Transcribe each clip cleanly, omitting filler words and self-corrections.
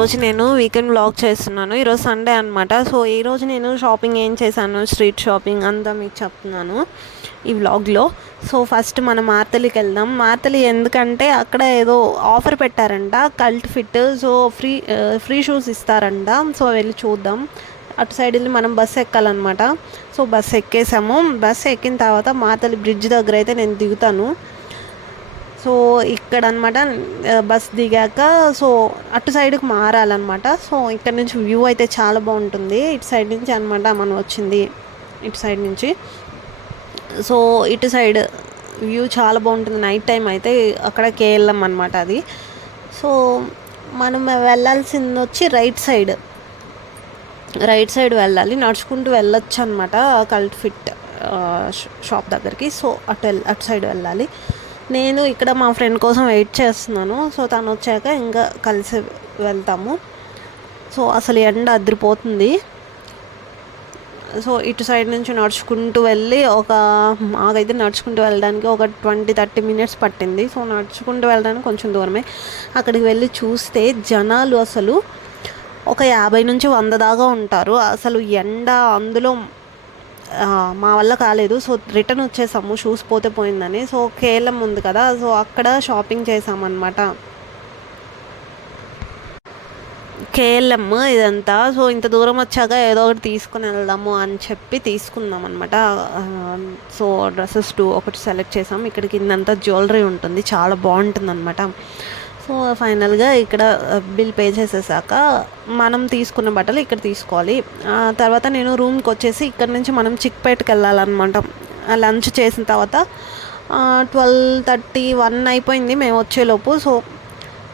ఈరోజు నేను weekend vlog చేస్తున్నాను. ఈరోజు సండే అనమాట. సో ఈరోజు నేను షాపింగ్ ఏం చేశాను, స్ట్రీట్ షాపింగ్ అంతా మీకు చెప్తున్నాను ఈ వ్లాగ్లో. సో ఫస్ట్ మనం మార్తలికి వెళ్దాం. మార్తలి ఎందుకంటే అక్కడ ఏదో ఆఫర్ పెట్టారంట, cult fit. So free shoes ఇస్తారంట. సో వెళ్ళి చూద్దాం. అటు సైడ్ వెళ్ళి మనం బస్సు ఎక్కాలన్నమాట. సో బస్సు ఎక్కేసాము. బస్సు ఎక్కిన తర్వాత మార్తలి బ్రిడ్జ్ దగ్గర అయితే నేను దిగుతాను. సో ఇక్కడ అనమాట బస్ దిగాక సో అటు సైడ్కి మారాలన్నమాట. సో ఇక్కడ నుంచి వ్యూ అయితే చాలా బాగుంటుంది. ఇటు సైడ్ నుంచి అనమాట మనం వచ్చింది, ఇటు సైడ్ నుంచి. సో ఇటు సైడ్ వ్యూ చాలా బాగుంటుంది నైట్ టైం అయితే. అక్కడ కేఎల్ఎం అనమాట అది. సో మనం వెళ్ళాల్సింది వచ్చి రైట్ సైడ్ వెళ్ళాలి, నడుచుకుంటూ వెళ్ళొచ్చు అనమాట కల్ట్ ఫిట్ షాప్ దగ్గరికి. సో అటు సైడ్ వెళ్ళాలి. నేను ఇక్కడ మా ఫ్రెండ్ కోసం వెయిట్ చేస్తున్నాను. సో తను వచ్చాక ఇంకా కలిసి వెళ్తాము. సో అసలు ఎండ అదిరిపోతుంది. సో ఇటు సైడ్ నుంచి నడుచుకుంటూ వెళ్ళి మాకైతే నడుచుకుంటూ వెళ్ళడానికి ఒక 20-30 మినిట్స్ పట్టింది. సో నడుచుకుంటూ వెళ్ళడానికి కొంచెం దూరమే. అక్కడికి వెళ్ళి చూస్తే జనాలు అసలు ఒక 50 నుంచి 100 దాకా ఉంటారు. అసలు ఎండ అందులో మా వల్ల కాలేదు. సో రిటర్న్ వచ్చేసాము, షూస్ పోతే పోయిందని. సో కేఎల్ఎం ఉంది కదా, సో అక్కడ షాపింగ్ చేసామన్నమాట. కేఎల్ఎం ఇదంతా. సో ఇంత దూరం వచ్చాక ఏదో ఒకటి తీసుకుని వెళ్దాము అని చెప్పి తీసుకుందాం అనమాట. సో డ్రెస్సెస్ ఒకటి సెలెక్ట్ చేసాం. ఇక్కడ కిందంతా జ్యువెలరీ ఉంటుంది, చాలా బాగుంటుంది అనమాట. సో ఫైనల్గా ఇక్కడ బిల్ పే చేసేసాక మనం తీసుకున్న బట్టలు ఇక్కడ తీసుకోవాలి. తర్వాత నేను రూమ్కి వచ్చేసి ఇక్కడ నుంచి మనం చిక్పేట్కి వెళ్ళాలన్నమాట. లంచ్ చేసిన తర్వాత 12:30-1 అయిపోయింది మేము వచ్చేలోపు. సో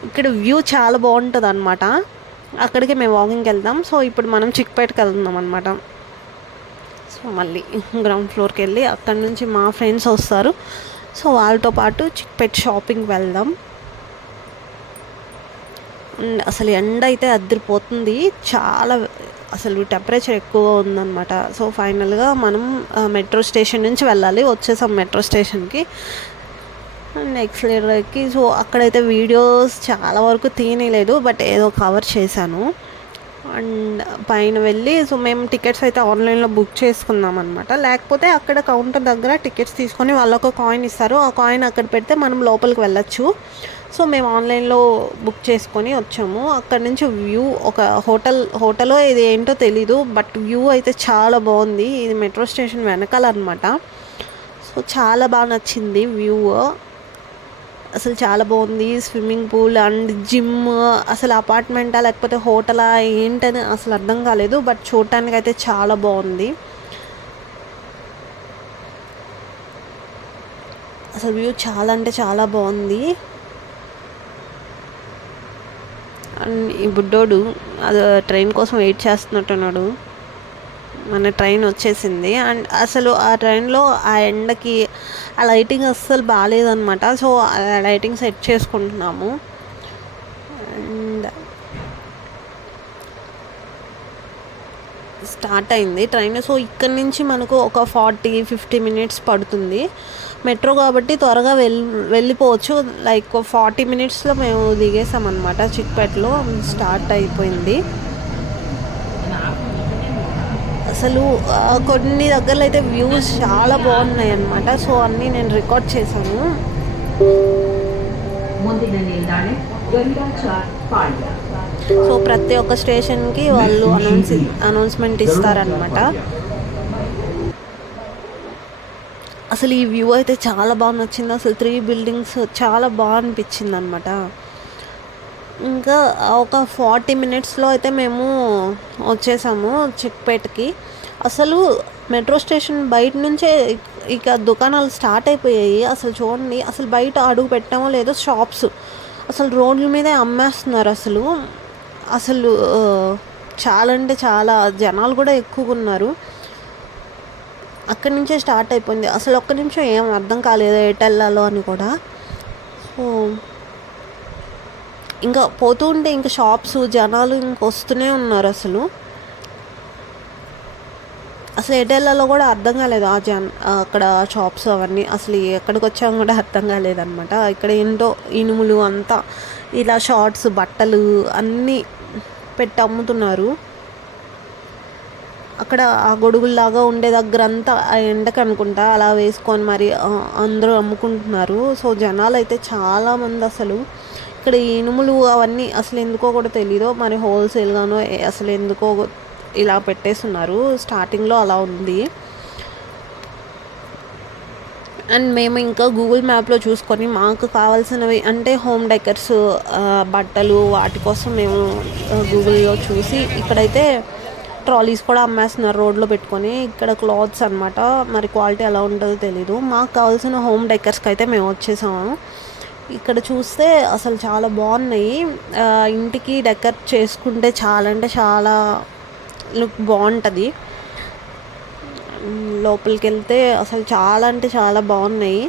ఇక్కడ వ్యూ చాలా బాగుంటుంది అనమాట. అక్కడికి మేము వాకింగ్కి వెళ్దాం. సో ఇప్పుడు మనం చిక్పేట్కి వెళ్తున్నాం అనమాట. సో మళ్ళీ గ్రౌండ్ ఫ్లోర్కి వెళ్ళి అక్కడి నుంచి మా ఫ్రెండ్స్ వస్తారు. సో వాళ్ళతో పాటు చిక్పేట్ షాపింగ్కి వెళ్దాం. అసలు ఎండ అయితే అదిరిపోతుంది, చాలా అసలు టెంపరేచర్ ఎక్కువ ఉందన్నమాట. సో ఫైనల్గా మనం మెట్రో స్టేషన్ నుంచి వెళ్ళాలి. వచ్చేసాం మెట్రో స్టేషన్కి, నెక్స్ట్. సో అక్కడైతే వీడియోస్ చాలా వరకు తీయలేదు, బట్ ఏదో కవర్ చేశాను. అండ్ పైన వెళ్ళి సో మేము టికెట్స్ అయితే ఆన్లైన్లో బుక్ చేసుకున్నాం అనమాట. లేకపోతే అక్కడ కౌంటర్ దగ్గర టికెట్స్ తీసుకొని వాళ్ళు ఒక కాయిన్ ఇస్తారు. ఆ కాయిన్ అక్కడ పెడితే మనం లోపలికి వెళ్ళచ్చు. సో మేము ఆన్లైన్లో బుక్ చేసుకొని వచ్చాము. అక్కడ నుంచి వ్యూ ఒక హోటల్లో ఇది ఏంటో తెలీదు, బట్ వ్యూ అయితే చాలా బాగుంది. ఇది మెట్రో స్టేషన్ వెనకాల అనమాట. సో చాలా బాగా నచ్చింది వ్యూ, అసలు చాలా బాగుంది. స్విమ్మింగ్ పూల్ అండ్ జిమ్, అసలు అపార్ట్మెంటా లేకపోతే హోటలా ఏంటని అసలు అర్థం కాలేదు, బట్ చూడటానికి అయితే చాలా బాగుంది. అసలు వ్యూ చాలా అంటే చాలా బాగుంది. అండ్ ఈ బుడ్డోడు అది ట్రైన్ కోసం వెయిట్ చేస్తున్నట్టున్నాడు. మన ట్రైన్ వచ్చేసింది. అండ్ అసలు ఆ ట్రైన్లో ఆ ఎండకి ఆ లైటింగ్ అస్సలు బాగాలేదన్నమాట. సో ఆ లైటింగ్ సెట్ చేసుకుంటున్నాము. అండ్ స్టార్ట్ అయింది ట్రైన్. సో ఇక్కడ నుంచి మనకు ఒక 40-50 మినిట్స్ పడుతుంది. మెట్రో కాబట్టి త్వరగా వెళ్ళిపోవచ్చు. లైక్ 40 మినిట్స్లో మేము దిగేసామన్నమాట. చిక్పేటలో స్టార్ట్ అయిపోయింది. అసలు కొన్ని దగ్గరలో అయితే వ్యూస్ చాలా బాగున్నాయి అన్నమాట. సో అన్నీ నేను రికార్డ్ చేశాను. సో ప్రతి ఒక్క స్టేషన్కి వాళ్ళు అనౌన్స్మెంట్ ఇస్తారనమాట. అసలు ఈ వ్యూ అయితే చాలా బాగా నచ్చింది. అసలు 3 బిల్డింగ్స్ చాలా బాగా అనిపించింది అనమాట. ఇంకా ఒక 40 మినిట్స్లో అయితే మేము వచ్చేసాము చిక్పేట్కి. అసలు మెట్రో స్టేషన్ బయట నుంచే ఇక దుకాణాలు స్టార్ట్ అయిపోయాయి. అసలు చూడండి, అసలు బయట అడుగు పెట్టామో లేదో షాప్స్ అసలు రోడ్ల మీదే అమ్మేస్తున్నారు. అసలు చాలా అంటే చాలా జనాలు కూడా ఎక్కువగా ఉన్నారు. అక్కడి నుంచే స్టార్ట్ అయిపోయింది. అసలు ఒక్క నిమిషం ఏం అర్థం కాలేదు ఎటు వెళ్ళాలో అని కూడా. సో ఇంకా పోతూ ఉంటే ఇంకా షాప్స్ జనాలు ఇంక వస్తూనే ఉన్నారు. అసలు ఎటు వెళ్ళాలో కూడా అర్థం కాలేదు. అక్కడ షాప్స్ అవన్నీ అసలు ఎక్కడికి వచ్చామో కూడా అర్థం కాలేదన్నమాట. ఇక్కడ ఏంటో ఇనుములు అంతా ఇలా షార్ట్స్ బట్టలు అన్నీ పెట్టి అమ్ముతున్నారు. అక్కడ ఆ గొడుగుల్లాగా ఉండే దగ్గర అంతా ఆ ఎండకు అనుకుంటా అలా వేసుకొని మరి అందరూ అమ్ముకుంటున్నారు. సో జనాలు అయితే చాలామంది అసలు. ఇక్కడ ఇనుములు అవన్నీ అసలు ఎందుకో కూడా తెలీదు, మరి హోల్సేల్గానో అసలు ఎందుకో ఇలా పెట్టేస్తున్నారు. స్టార్టింగ్లో అలా ఉంది. అండ్ మేము ఇంకా గూగుల్ మ్యాప్లో చూసుకొని మాకు కావాల్సినవి అంటే హోమ్ డెకర్స్, బట్టలు, వాటి కోసం మేము గూగుల్లో చూసి ఇక్కడైతే ట్రాలీస్ కూడా అమ్మేస్తున్నారు రోడ్లో పెట్టుకొని. ఇక్కడ క్లాత్స్ అనమాట, మరి క్వాలిటీ ఎలా ఉంటుందో తెలీదు. మాకు కావాల్సిన హోమ్ డెకర్స్కి అయితే మేము వచ్చేసాము. ఇక్కడ చూస్తే అసలు చాలా బాగున్నాయి. ఇంటికి డెకర్ చేసుకుంటే చాలా అంటే చాలా లుక్ బాగుంటుంది. లోపలికి వెళ్తే అసలు చాలా అంటే చాలా బాగున్నాయి.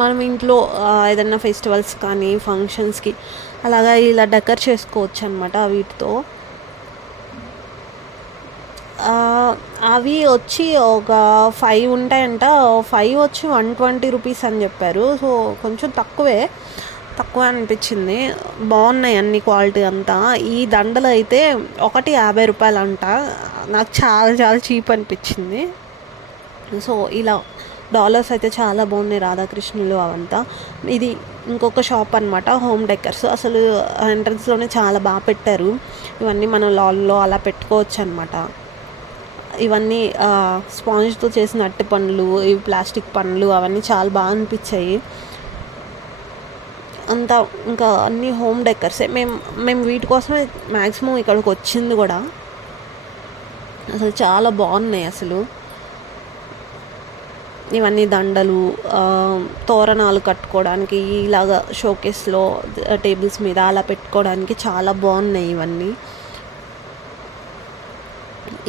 మనం ఇంట్లో ఏదైనా ఫెస్టివల్స్ కానీ ఫంక్షన్స్కి అలాగా ఇలా డెకర్ చేసుకోవచ్చు అనమాట వీటితో. అవి వచ్చి ఒక 5 ఉంటాయంట. 5 వచ్చి 120 రూపీస్ అని చెప్పారు. సో కొంచెం తక్కువ అనిపించింది. బాగున్నాయి అన్ని క్వాలిటీ అంతా. ఈ దండలు అయితే ఒకటి 50 రూపాయలు అంట. నాకు చాలా చాలా చీప్ అనిపించింది. సో ఇలా డాలర్స్ అయితే చాలా బాగున్నాయి, రాధాకృష్ణులు అవంతా. ఇది ఇంకొక షాప్ అనమాట, హోమ్ డెకర్స్. అసలు ఎంట్రన్స్లోనే చాలా బాగా పెట్టారు. ఇవన్నీ మనం లాల్లో అలా పెట్టుకోవచ్చు అనమాట. ఇవన్నీ స్పాంజ్తో చేసిన అట్టి పండ్లు, ఇవి ప్లాస్టిక్ పండ్లు, అవన్నీ చాలా బాగా అనిపించాయి. అంతా ఇంకా అన్నీ హోమ్ డెకర్సే. మేము వీటి కోసమే మ్యాక్సిమం ఇక్కడికి వచ్చింది కూడా. అసలు చాలా బాగున్నాయి అసలు. ఇవన్నీ దండలు, తోరణాలు కట్టుకోవడానికి ఇలాగా షోకేస్లో టేబుల్స్ మీద అలా పెట్టుకోవడానికి చాలా బాగున్నాయి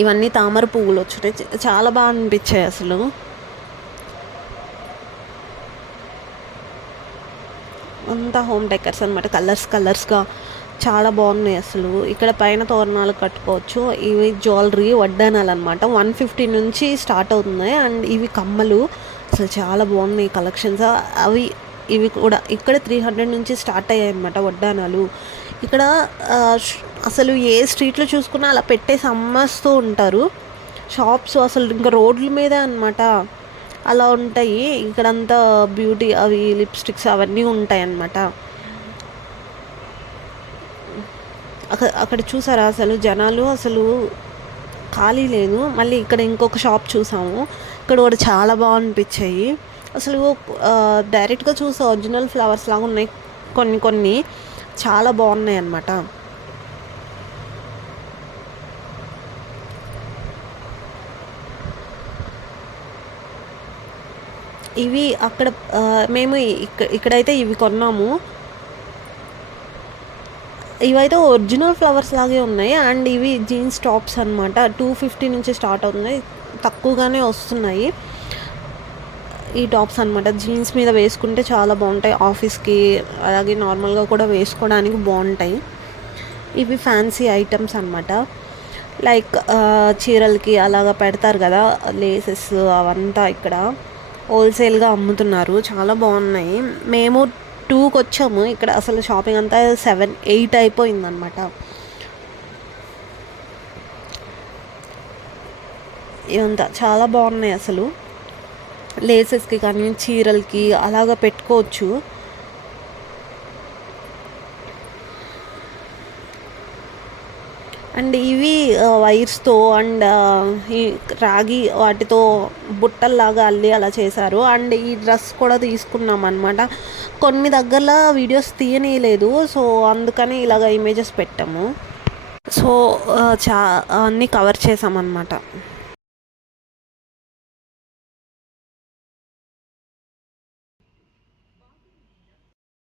ఇవన్నీ తామర పువ్వులు వచ్చాయి, చాలా బాగా అనిపించాయి అసలు. అంతా హోమ్ డెకర్స్ అనమాట, కలర్స్గా చాలా బాగున్నాయి అసలు. ఇక్కడ పైన తోరణాలు కట్టుకోవచ్చు. ఇవి జ్యువెలరీ వడ్డానాలు అనమాట. 150 నుంచి స్టార్ట్ అవుతున్నాయి. అండ్ ఇవి కమ్మలు అసలు చాలా బాగున్నాయి కలెక్షన్స్. ఇవి కూడా ఇక్కడ 300 నుంచి స్టార్ట్ అయ్యాయి అనమాట వడ్డానాలు. ఇక్కడ అసలు ఏ స్ట్రీట్లో చూసుకున్నా అలా పెట్టేసి అమ్మేస్తూ ఉంటారు షాప్స్. అసలు ఇంకా రోడ్ల మీదే అనమాట అలా ఉంటాయి. ఇక్కడంతా బ్యూటీ అవి లిప్స్టిక్స్ అవన్నీ ఉంటాయి అన్నమాట. అక్కడ చూసారా అసలు జనాలు అసలు ఖాళీ లేదు. మళ్ళీ ఇక్కడ ఇంకొక షాప్ చూసాము, ఇక్కడ కూడా చాలా బాగా అనిపించాయి అసలు. డైరెక్ట్గా చూసే ఒరిజినల్ ఫ్లవర్స్ లాగా ఉన్నాయి కొన్ని చాలా బాగున్నాయి అన్నమాట. ఇవి అక్కడ మేము ఇక్కడైతే ఇవి కొన్నాము. ఇవైతే ఒరిజినల్ ఫ్లవర్స్ లాగే ఉన్నాయి. అండ్ ఇవి జీన్స్ టాప్స్ అనమాట. 250 నుంచి స్టార్ట్ అవుతున్నాయి, తక్కువగానే వస్తున్నాయి ఈ టాప్స్ అనమాట. జీన్స్ మీద వేసుకుంటే చాలా బాగుంటాయి, ఆఫీస్కి అలాగే నార్మల్గా కూడా వేసుకోవడానికి బాగుంటాయి. ఇవి ఫ్యాన్సీ ఐటమ్స్ అనమాట. లైక్ చీరలకి అలాగా పెడతారు కదా, లేసెస్ అవంతా ఇక్కడ హోల్సేల్గా అమ్ముతున్నారు, చాలా బాగున్నాయి. మేము 2కి వచ్చాము, ఇక్కడ అసలు షాపింగ్ అంతా 7, 8 అయిపోయిందనమాట. ఇవంతా చాలా బాగున్నాయి అసలు. లేసెస్కి కానీ చీరలకి అలాగా పెట్టుకోవచ్చు. అండ్ ఇవి వైర్స్తో అండ్ ఈ రాగి వాటితో బుట్టల్లాగా అల్లి అలా చేశారు. అండ్ ఈ డ్రెస్ కూడా తీసుకున్నాం అనమాట. కొన్ని దగ్గరలో వీడియోస్ తీయనీయలేదు, సో అందుకని ఇలాగ ఇమేజెస్ పెట్టాము. సో అన్నీ కవర్ చేసామన్నమాట.